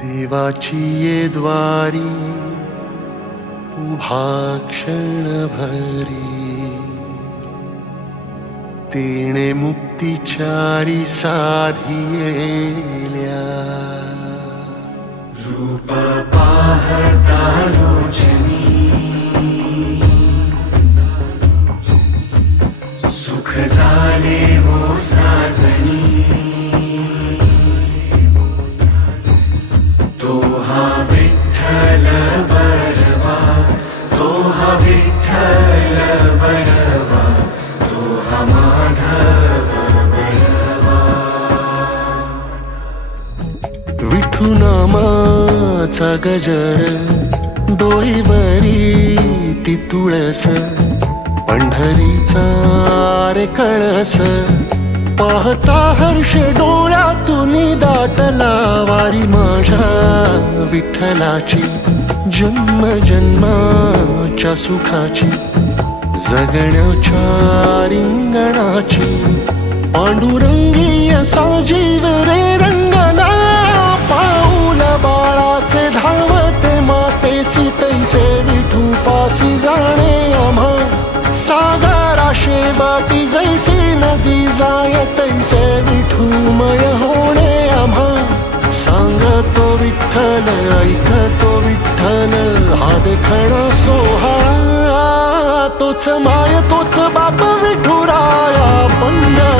देवाची ये द्वारी उभा क्षणभरी, तेणे मुक्तिचारी साधियेल्या. रूप पाहता लोचनी, सुख झाले हो साजनी. तो हा विठ्ठल बरवा, तो हा विठ्ठल बरवा, तो हा माधव बरवा. विठू नामाचा गजर, डोईवरी ती तुळस, पंढरीचा रे कळस. पाहता हर्ष डोळ्यातून दाटला, वारी माझ्या विठ्ठलाची, जन्म जन्माच्या सुखाची, जगण्याच्या रिंगणाची. पांडुरंगी असा जीव रे रंगला, पाऊल बाळाचे धावते मातेसी, तैसे विठू पासी जाणे आम्हा. सागराशे बाटी जैसी नदी जाय, तैसे विठूमय होणे आम्हा. सांगतो विठ्ठल ऐकतो विठ्ठल, हा देखणा सोहळा. तोच माय तोच बाप विठुराया, पंढरीचा